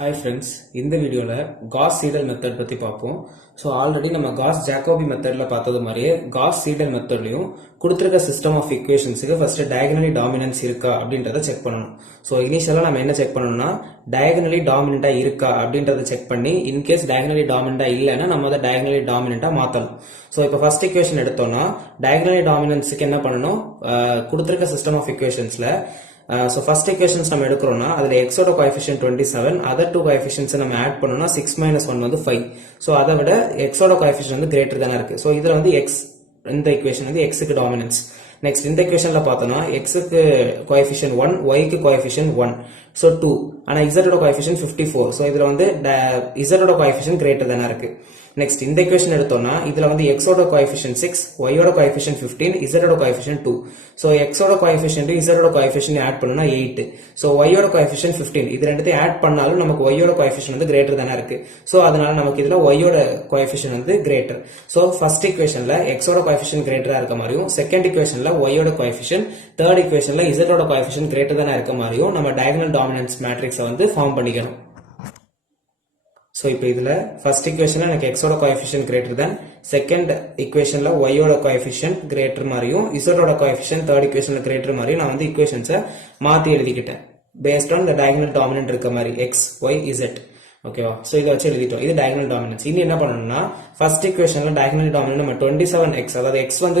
Hi friends, இந்த வீடியோல Gauss Seidel method பத்தி பார்ப்போம். ஸோ ஆல்ரெடி நம்ம காஸ் ஜாக்கோபி மெத்தட்ல பார்த்தது மாதிரியே காஸ் சீடல் மெத்தட்லயும் கொடுத்திருக்க சிஸ்டம் ஆஃப் ஈக்குவேஷன்ஸுக்கு ஃபர்ஸ்ட் டயகனலி டாமினன்ஸ் இருக்கா அப்படின்றத செக் பண்ணணும். ஸோ இனிஷியலா நம்ம என்ன செக் பண்ணணும்னா டயகனலி டாமினண்டா இருக்கா அப்படின்றத செக் பண்ணி இன்கேஸ் டயகனலி டாமினண்டா இல்லைன்னா நம்ம அதை டயகனலி டாமினண்டா மாத்தணும். ஸோ இப்போ ஃபர்ஸ்ட் ஈக்குவேஷன் எடுத்தோம்னா டயகனலி டாமினன்ஸுக்கு என்ன பண்ணணும், கொடுத்திருக்க சிஸ்டம் ஆஃப் ஈக்குவேஷன்ஸ்ல so first equations நம்ம எடுக்கிறோம்னா அதுல x ஓட coefficient 27, other two coefficients நம்ம ஆட் பண்ணோம்னா 6 - 1 வந்து 5. so அதை விட x ஓட coefficient வந்து greater than இருக்கு. so இதுல வந்து x இந்த equation வந்து x க்கு dominance. next இந்த equationல பார்த்தோம்னா x க்கு coefficient 1, y க்கு coefficient 1, so 2. ஆனா z ஓட coefficient 54. so இதுல வந்து z ஓட coefficient greater than இருக்கு. next இந்த equation எடுத்தோம்னா இதுல வந்து x ஓட coefficient 6, y ஓட coefficient 15, z ஓட coefficient 2. so x ஓட coefficient z ஓட coefficient ஆட் பண்ணனும்னா 8. so y ஓட coefficient 15. இது ரெண்டுத்தையும் ஆட் பண்ணாலும் நமக்கு y ஓட coefficient வந்து greater than இருக்கு. so அதனால நமக்கு இதுல y ஓட coefficient வந்து greater. so first equationல x ஓட coefficient greater இருக்க மாதிரியும், second equationல y ஓட coefficient, third equationல z ஓட coefficient greater than இருக்க மாதிரியும் நம்ம diagonal dominance matrix வந்து ஃபார்ம் பண்ணிக்கணும். So இப்போ இதுல first equationல எனக்கு x ஓட coefficient greater than, second equationல y ஓட coefficient greater மாதிரியும், z ஓட coefficient third equationல greater மாதிரியும் நான் வந்து equations மாத்தி எழுதிக்கிட்டேன் based on the diagonal dominant இருக்க மாதிரி x, y, z. ஓகேவா? சோ இத வச்சு எழுதிட்டோம். இது diagonal dominance. இனி என்ன பண்ணனும்னா first equationல diagonal dominant நம்ம 27x, அதாவது x வந்து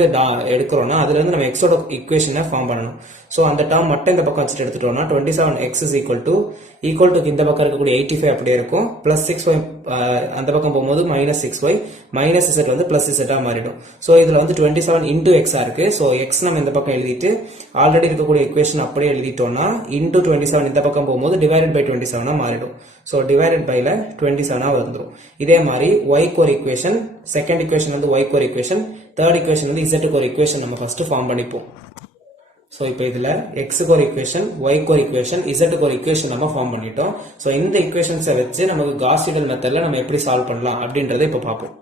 எடுக்கறோம்னா அதுல இருந்து நம்ம x ஓட equation ஃபார்ம் பண்ணனும். சோ அந்த டேர்ம் மட்டும் இந்த பக்கம் வச்சிட்டு எடுத்துட்டோம்னா 27x is equal to இந்த பக்கம் இருக்கக்கூடிய 85 அப்படியே இருக்கும், plus 6y அந்த பக்கம் போகும்போது minus 6y minus z வந்து plus z ஆ மாறிடும். சோ இதுல வந்து 27 into x ஆ இருக்கு. சோ x நம்ம இந்த பக்கம் எழுதிட்டு ஆல்ரெடி இருக்கக்கூடிய equation அப்படியே எழுதிட்டோம்னா into 27 இந்த பக்கம் போகும்போது divided by 27 ஆ மாறிடும். சோ divided by ல 27 ஆ வந்துரும். இதே மாதிரி y க்கு ஒரு equation, second equation வந்து y க்கு ஒரு equation, third equation வந்து z க்கு ஒரு equation நம்ம ஃபர்ஸ்ட் ஃபார்ம் பண்ணிப்போம். சோ இப்போ இதுல x க்கு ஒரு equation, y க்கு ஒரு equation, z க்கு ஒரு equation நம்ம ஃபார்ம் பண்ணிட்டோம். சோ இந்த equations வச்சு நமக்கு காஸ் சீடல் மெத்தட்ல நம்ம எப்படி சால்வ் பண்ணலாம் அப்படின்றதை இப்ப பாப்போம்.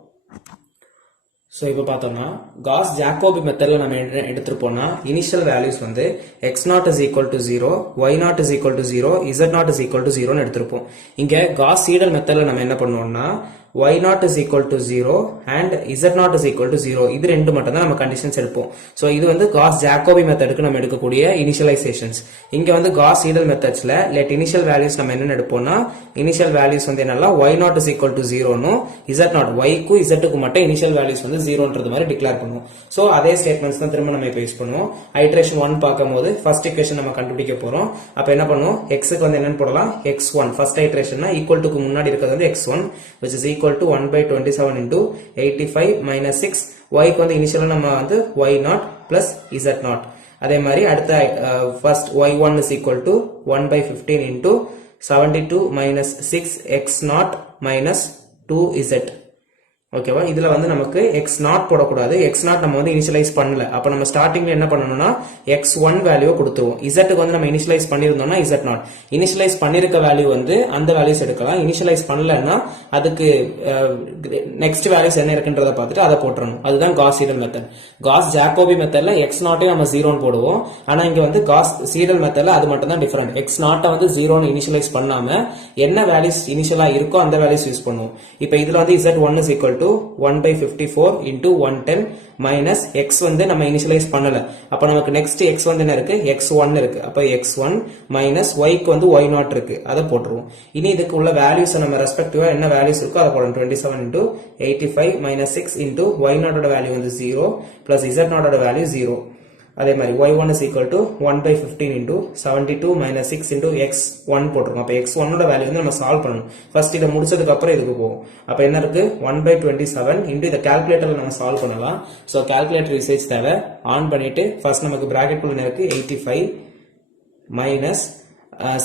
சோ இப்போ பார்த்தோம்னா காஸ் ஜாக்கோபி மெத்தட்ல நம்ம எடுத்துப்போம்னா இனிஷியல் வேல்யூஸ் வந்து x0 is equal to 0, y0 is equal to 0, z0 is equal to 0 ன்னு எடுத்துப்போம். இங்க காஸ் சீடல் மெத்தட்ல நம்ம என்ன பண்ணுவோம்னா y0 is equal to 0 and z0 is equal to 0 இது ரெண்டு மட்டும் தான் நம்ம கண்டிஷன்ஸ் எடுப்போம். சோ இது வந்து காஸ் ஜாக்கோபி மெத்தடுக்கு நம்ம எடுக்கக்கூடிய இனிஷியலைசேஷன்ஸ். இங்க வந்து காஸ் சீடல் மெத்தட்ஸ்ல லெட் இனிஷியல் வேல்யூஸ் நம்ம என்ன எடுப்போம்னா இனிஷியல் வேல்யூஸ் வந்து என்னன்னா y0 is equal to 0 னும் z0 y க்கு z க்கு மட்டும் இனிஷியல் வேல்யூஸ் வந்து 0ன்றது மாதிரி டிக்ளேர் பண்ணுவோம். சோ அதே ஸ்டேட்மெண்ட்ஸ் தான் திரும்ப நம்ம இப்ப யூஸ் பண்ணுவோம். ஐட்ரேஷன் 1 பாக்கும்போது ஃபர்ஸ்ட் ஈக்குவேஷன் நம்ம கண்டுபிடிக்க போறோம். அப்ப என்ன பண்ணுவோம், x க்கு வந்து என்னன்னு போடலாம், x1 ஃபர்ஸ்ட் ஐட்ரேஷன்னா ஈக்குவல் டு க்கு முன்னாடி இருக்கிறது வந்து x1 which is equal to 1 by 27 into 85 minus 6. y க்கு வந்து இனிஷியலா நம்ம வந்து y0 plus z0. அதே மாதிரி அடுத்த first y1 is equal to 1 by 15 into 72 minus 6 x0 minus 2z. ஓகேவா? இதுல வந்து நமக்கு x0 போடக்கூடாது. x0 நம்ம வந்து இனிஷியலைஸ் பண்ணல. அப்ப நம்ம ஸ்டார்டிங்ல என்ன பண்ணனும்னா x1 வேல்யூவை கொடுத்துருவோம். z க்கு வந்து நம்ம இனிஷியலைஸ் பண்ணிருந்தோம்னா z0. இனிஷியலைஸ் பண்ணிருக்க வேல்யூ வந்து அந்த வேல்யூஸ் எடுக்கலாம். இனிஷியலைஸ் பண்ணலன்னா அதுக்கு நெக்ஸ்ட் வேல்யூஸ் என்ன இருக்குன்றத பார்த்துட்டு அதை போட்டுறணும். அதுதான் Gauss Seidel method. Cos Jacobi மெத்தட்ல x0 நம்ம 0 ன்னு போடுவோம். ஆனா இங்க வந்து காஸ் சீடல் மெத்தட்ல அது மட்டும் தான் டிஃபரண்ட். x0 வந்து 0 ன்னு இனிஷியலைஸ் பண்ணாம என்ன வேல்யூஸ் இனிஷியலா இருக்கோ அந்த வேல்யூஸ் யூஸ் பண்ணுவோம். இப்போ இதுல வந்து z1 is equal to 1 by 54 into 110 minus x வந்து நம்ம இனிஷியலைஸ் பண்ணல. அப்ப நமக்கு நெக்ஸ்ட் x வந்து என்ன இருக்கு, x1 இருக்கு. அப்ப x1 minus y க்கு வந்து y0 இருக்கு. அத போட்டுருவோம். இனி இதுக்கு உள்ள வேல்யூஸ் நம்ம ரெஸ்பெக்டிவா என்ன வேல்யூஸ் இருக்கோ அத போடணும். 27 into 85 minus 6 into y0 ஓட வேல்யூ வந்து 0 plus z0 ஓட வேல்யூ 0. அதே மாதிரி y1 is equal to 1 by 15 into 72 minus 6 into x1 போட்டுருக்கோம். அப்ப x1 ஓட வேல்யூ வந்து நம்ம சால்வ் பண்ணணும். ஃபர்ஸ்ட் இத முடிச்சதுக்கு அப்புறம் இதுக்கு போவோம். அப்ப என்ன இருக்கு, 1 by 27 into இந்த கால்குலேட்டர்ல நம்ம சால்வ் பண்ணலாம். சோ கால்குலேட்டர் யூசேஜ் தேவை. ஆன் பண்ணிட்டு ஃபர்ஸ்ட் நமக்கு பிராக்கெட் குள்ள என்ன இருக்கு, 85 minus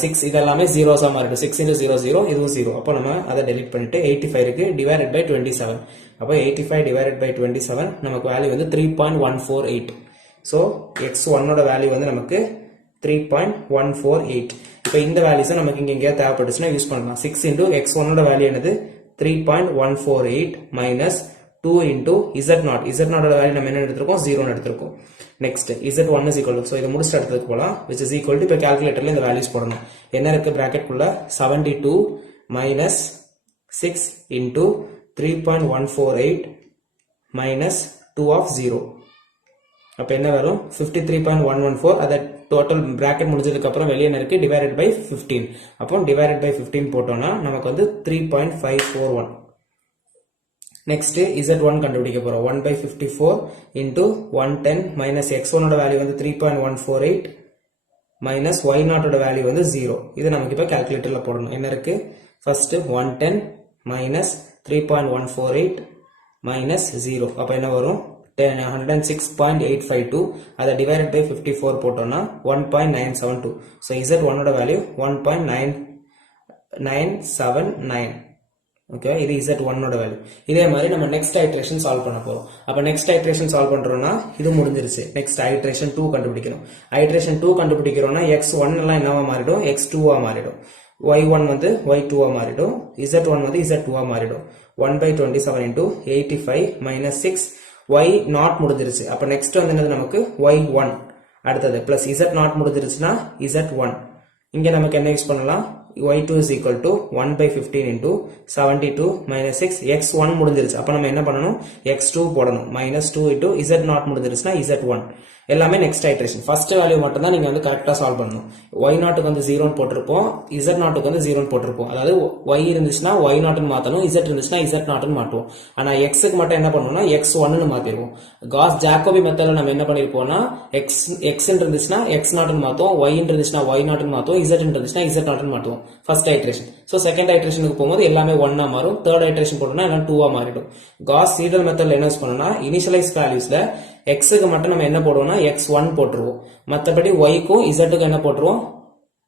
6 இதெல்லாமே zeros ஆ மாறிடும். 6 into 0 0 இதுவும் 0. அப்ப நம்ம அதை டெலீட் பண்ணிட்டு 85 இருக்கு divided by 27. அப்ப 85 divided by 27 நமக்கு வேல்யூ வந்து 3.148. So x1 ஓட வேல்யூ வந்து நமக்கு 3.148. இப்போ இந்த வேல்யூஸ் நமக்கு இங்க எங்கயா தேவைப்பட்டுச்சுனா யூஸ் பண்ணலாம். 6 into x1 ஓட வேல்யூ என்னது 3.148 minus 2 into z0. z0 ஓட வேல்யூ நம்ம என்ன எடுத்துறோம், 0 ன்னு எடுத்துறோம். Next z1 is equal to, so இத முடிச்சிட்டு அடுத்ததுக்கு போலாம், which is equal to இப்ப கால்குலேட்டர்ல இந்த வேல்யூஸ் போடணும். என்ன இருக்கு பிராக்கெட் குள்ள 72 minus 6 into 3.148 minus 2 of 0. அப்ப என்ன வரும் 53.114. அத டோட்டல் பிராக்கெட் முடிஞ்சதுக்கு அப்புறம் வெளியே இருக்கு டிவைடட் பை 15. அப்போ டிவைடட் பை 15 போட்டோம்னா நமக்கு வந்து 3.541. நெக்ஸ்ட் z1 கண்டுபிடிக்க போறோம். 1 by 54 into 110 minus x1 ஓட வேல்யூ வந்து 3.148 minus y0 ஓட வேல்யூ வந்து 0. இது நமக்கு இப்ப கால்குலேட்டர்ல போடணும். என்ன இருக்கு? First 110 minus 3.148 minus 0. அப்ப என்ன வரும்? 106.852. அதை divided by 54 போட்டோம்னா 1.972. So z1 ஓட வேல்யூ 1.979. ஓகே, இது z1 ஓட வேல்யூ. இதே மாதிரி நம்ம நெக்ஸ்ட் ஐட்ரேஷன் சால்வ் பண்ண போறோம். அப்ப நெக்ஸ்ட் ஐட்ரேஷன் சால்வ் பண்றோம்னா இது முடிஞ்சிருச்சு. நெக்ஸ்ட் ஐட்ரேஷன் 2 கண்டுபிடிக்கணும். ஐட்ரேஷன் 2 கண்டுபிடிக்கிறோம்னா x1 எல்லாம் என்னவா மாறிடும்? x2 ஆ மாறிடும். y1 வந்து y2 ஆ மாறிடும். z1 வந்து z2 ஆ மாறிடும். 1 by 27 into 85 minus 6 y0 முடிஞ்சிருச்சு. அப்ப நெக்ஸ்ட் வந்து என்னது நமக்கு y1. அடுத்தது பிளஸ் z0 முடிஞ்சிருச்சுன்னா z1. இங்க நமக்கு என்ன யூஸ் பண்ணலாம்? y2 is equal to 1 by 15 into 72 minus 6 x1 முடிஞ்சிருச்சு. அப்ப நம்ம என்ன பண்ணணும்? x2 போடணும். minus 2 into z0 முடிஞ்சிருச்சுன்னா z1. எல்லாமே நெக்ஸ்ட் ஐட்ரேஷன். ஃபர்ஸ்ட் வேல்யூ மட்டும் தான் நீங்க வந்து கரெக்டா சால்வ் பண்ணணும். y0 க்கு வந்து 0 ன்னு போட்டுருப்போம், z0 க்கு வந்து 0 ன்னு போட்டுருப்போம். அதாவது y இருந்துச்சுன்னா y0 ன்னு மாத்தணும், z இருந்துச்சுன்னா z0 ன்னு மாட்டுவோம். ஆனா x க்கு மட்டும் என்ன பண்ணுவோம்னா x1 ன்னு மாத்திடுவோம். காஸ் ஜாக்கோபி மெத்தட்ல நம்ம என்ன பண்ணிருப்போம்னா x இருந்துச்சுன்னா x0 ன்னு மாத்துவோம், y இருந்துச்சுன்னா y0 ன்னு மாத்துவோம், z இருந்துச்சுன்னா z0 ன்னு மாத்துவோம். First iteration. சோ செகண்ட் ஐட்ரேஷனுக்கு போகும்போது எல்லாமே 1 ஆ மாறும். தேர்ட் ஐட்ரேஷன் போட்டோம்னா எல்லாம் 2 ஆ மாறிடும். காஸ் சீடல் மெத்தட்ல என்ன யூஸ் பண்ணனும்னா இனிஷியலைஸ் வேல்யூஸ்ல x க்கு மட்டும் நம்ம என்ன போடுவோம்னா x1 போட்டுருவோம். மத்தபடி y க்கும் z க்கு என்ன போட்டுருவோம்?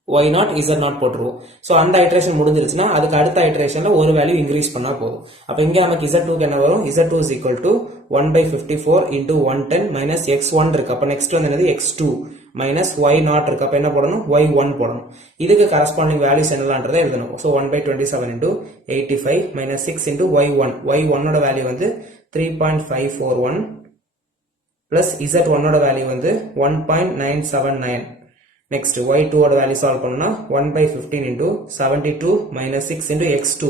y0 z0 போட்டுருவோம். சோ அந்த ஐட்ரேஷன் முடிஞ்சிருச்சுன்னா அதுக்கு அடுத்த ஐட்ரேஷன்ல ஒரு வேல்யூ இன்கிரீஸ் பண்ணா போதும். அப்ப இங்க நமக்கு z2 க்கு என்ன வரும்? z2 is equal to 1 by 54 into 110 minus x1 இருக்கு. அப்ப நெக்ஸ்ட் வந்து என்னது? x2 minus y0 இருக்கு. அப்ப என்ன போடணும்? y1 போடணும். இதுக்கு கரஸ்பாண்டிங் வேல்யூஸ் என்னலாம்ன்றதை எழுதணும். So 1 by 27 into 85 minus 6 into y1. y1 ஓட வேல்யூ வந்து 3.541 plus z1 ஓட வேல்யூ வந்து 1.979. Next y2 ஓட வேல்யூ சால்வ் பண்ணனும்னா 1 by 15 into 72 minus 6 into x2.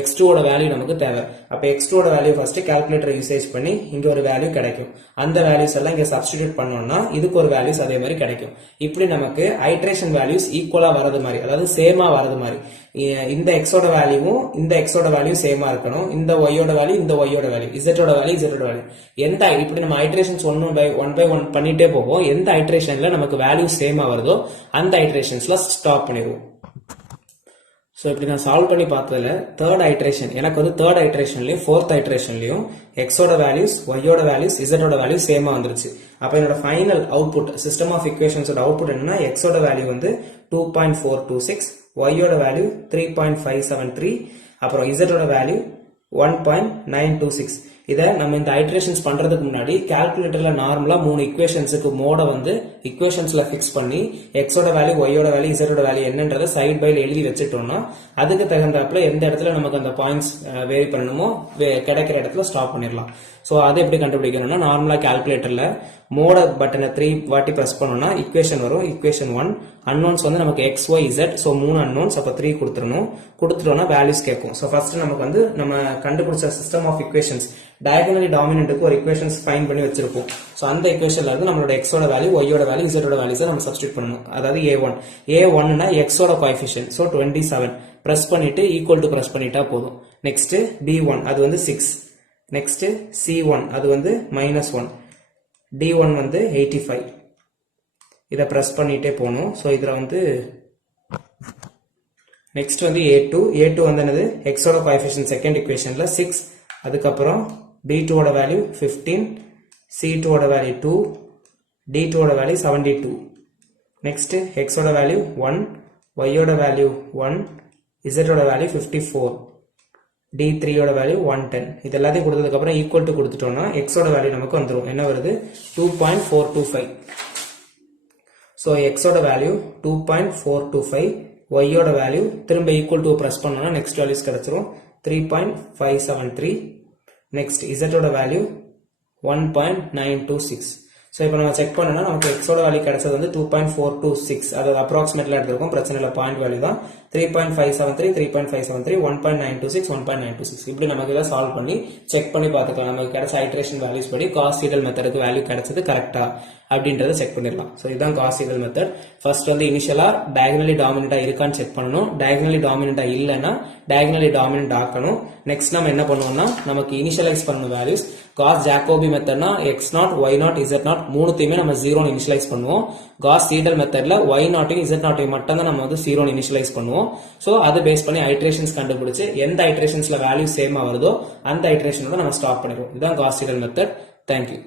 x2 ஓட வேல்யூ நமக்கு தேவை. அப்ப x2 ஓட வேல்யூ ஃபர்ஸ்ட் கால்குலேட்டர் யூசேஜ் பண்ணி இங்க ஒரு வேல்யூ கிடைக்கும். அந்த வேல்யூஸ் எல்லாம் இங்க சப்ஸ்டிட்யூட் பண்ணோம்னா இதுக்கு ஒரு வேல்யூஸ் அதே மாதிரி கிடைக்கும். இப்படி நமக்கு ஐட்ரேஷன் வேல்யூஸ் ஈக்குவலா வரது மாதிரி, அதாவது சேமா வரது மாதிரி, இந்த x ஓட வேல்யூவும் இந்த x ஓட வேல்யூ சேமா இருக்கணும். இந்த y ஓட வேல்யூ இந்த y ஓட வேல்யூ, z ஓட வேல்யூ z ஓட வேல்யூ, எந்த இப்படி நம்ம ஐட்ரேஷன்ஸ் 1 by 1 பண்ணிட்டே போவோம். எந்த ஐட்ரேஷன்ல நமக்கு வேல்யூ சேமா வருதோ அந்த ஐட்ரேஷன்ஸ்ல ஸ்டாப் பண்ணிடுவோம். சோ இப்படி நான் சால்வ் பண்ணி பார்த்ததுல தேர்ட் ஐட்ரேஷன் எனக்கு வந்து தேர்ட் ஐட்ரேஷன்லயும் ஃபோர்த் ஐட்ரேஷன்லயும் x ஓட வேல்யூஸ் y ஓட வேல்யூஸ் z ஓட வேல்யூ சேமா வந்துருச்சு. அப்ப என்னோட ஃபைனல் அவுட்புட் சிஸ்டம் ஆஃப் ஈக்குவேஷன்ஸோட அவுட்புட் என்னன்னா x ஓட வேல்யூ வந்து 2.426, y ஓட வேல்யூ 3.573, அப்புறம் z ஓட வேல்யூ 1.926. இத நம்ம இந்த ஐட்ரேஷன்ஸ் பண்றதுக்கு முன்னாடி கால்குலேட்டர்ல நார்மலா 3 ஈக்குவேஷன்ஸ்க்கு மோட வந்து ஈக்குவேஷன்ஸ்ல ஃபிக்ஸ் பண்ணி x ஓட வேல்யூ y ஓட வேல்யூ z ஓட வேல்யூ என்னன்றதை சைடு பை எழுதி வச்சிட்டோம்னா அதுக்கு தகுந்தாப்புல எந்த இடத்துல நமக்கு அந்த பாயிண்ட்ஸ் வேரி பண்ணணுமோ கிடைக்கிற இடத்துல ஸ்டாப் பண்ணிடலாம். சோ அதை எப்படி கண்டுபிடிக்கணும்னா நார்மலா கால்குலேட்டர்ல மோட பட்டனை 3 வாட்டி பிரஸ் பண்ணோம்னா ஈக்குவேஷன் வரும். ஈக்குவேஷன் 1 அன்னோன்ஸ் வந்து நமக்கு x y z. So 3 unknowns, அப்ப 3 கொடுத்துட்டோம்னா வேல்யூஸ் கேட்கும். சோ ஃபர்ஸ்ட் நமக்கு வந்து நம்ம கண்டுபிடிச்ச சிஸ்டம் ஆஃப் ஈக்குவேஷன்ஸ் டயகனலி டாமினன்ட்க்கு ஒரு ஈக்குவேஷன்ஸ் ஃபைண்ட் பண்ணி வச்சிருப்போம். சோ அந்த ஈக்குவேஷன்ல இருந்து நம்மளோட x ஓட வேல்யூ y ஓட வேல்யூ z ஓட வேல்யூஸை நம்ம சப்ஸ்டிட்யூட் பண்ணனும். அதாவது a1 னா x ஓட கோஎஃபிஷியன்ட். சோ 27 பிரஸ் பண்ணிட்டு ஈக்குவல் டு பிரஸ் பண்ணிட்டா போதும். நெக்ஸ்ட் b1 அது வந்து 6. நெக்ஸ்ட் c1 அது வந்து -1, d1 வந்து 85. இத பிரஸ் பண்ணிட்டே போணும். சோ இதுல வந்து நெக்ஸ்ட் வந்து a2 வந்து என்னது? x ஓட கோஎஃபிஷியன்ட் செகண்ட் ஈக்குவேஷன்ல 6. அதுக்கு அப்புறம் b2 ஓட வேல்யூ 15, c2 ஓட வேல்யூ 2, d2 ஓட வேல்யூ 72. நெக்ஸ்ட் x ஓட வேல்யூ 1, y ஓட வேல்யூ 1, z ஓட வேல்யூ 54, d3 ஓட வேல்யூ 110. இது எல்லாத்தையும் கொடுத்ததுக்கு அப்புறம் ஈக்குவல் டு கொடுத்துட்டோம்னா x ஓட வேல்யூ நமக்கு வந்துரும். என்ன வருது? 2.425. சோ x ஓட வேல்யூ 2.425, y ஓட வேல்யூ திரும்ப ஈக்குவல் டு பிரஸ் பண்ணோம்னா நெக்ஸ்ட் வேல்யூஸ் கிடைச்சிரும் 3.573. நெக்ஸ்ட் z ஓட வேல்யூ 1.926. சோ இப்போ நம்ம செக் பண்ணோம்னா நமக்கு x ஓட வேல்யூ கிடைச்சது வந்து 2.426. அது அப்ராக்ஸிமேட்ல எடுத்துறோம், பிரச்சனை இல்ல, பாயிண்ட் வேல்யூ தான். 3.573 3.573 1.926 1.926 இப்படி நமக்கு இதை சால்வ் பண்ணி செக் பண்ணி பார்த்துக்கலாம். நமக்கு கிடைச்ச ஐட்ரேஷன் வேல்யூஸ் படி காஸ் சீடல் மெத்தடுக்கு வேல்யூ கிடைச்சது கரெக்டா அப்படின்றத செக் பண்ணிடலாம். ஸோ இதுதான் காஸ் சீடல் மெத்தட். ஃபர்ஸ்ட் வந்து இனிஷியலா டயகனலி டாமினண்டா இருக்கான்னு செக் பண்ணணும். டயகனலி டாமினண்டா இல்லைன்னா டயகனலி டாமினன்ட் ஆக்கணும். நெக்ஸ்ட் நம்ம என்ன பண்ணுவோம்னா நமக்கு இனிஷியலைஸ் பண்ணணும் வேல்யூஸ். காஸ் ஜாகோபி மெத்தட்னா x0 y0 z0 மூணுத்தையுமே நம்ம 0 இனிஷியலைஸ் பண்ணுவோம். காஸ் சீடல் மெத்தட்ல y0 z0 மட்டும் தான் நம்ம வந்து 0 இனிஷியலைஸ் பண்ணுவோம். சோ அதை பேஸ் பண்ணி ஐட்ரேஷன்ஸ் கண்டுபிடிச்சு எந்த ஐட்ரேஷன்ஸ்ல வேல்யூ சேமா வருதோ அந்த ஐட்ரேஷனோட நம்ம ஸ்டாப் பண்ணிடுவோம். இதுதான் காஸ் சீடல் மெத்தட். தேங்க்யூ.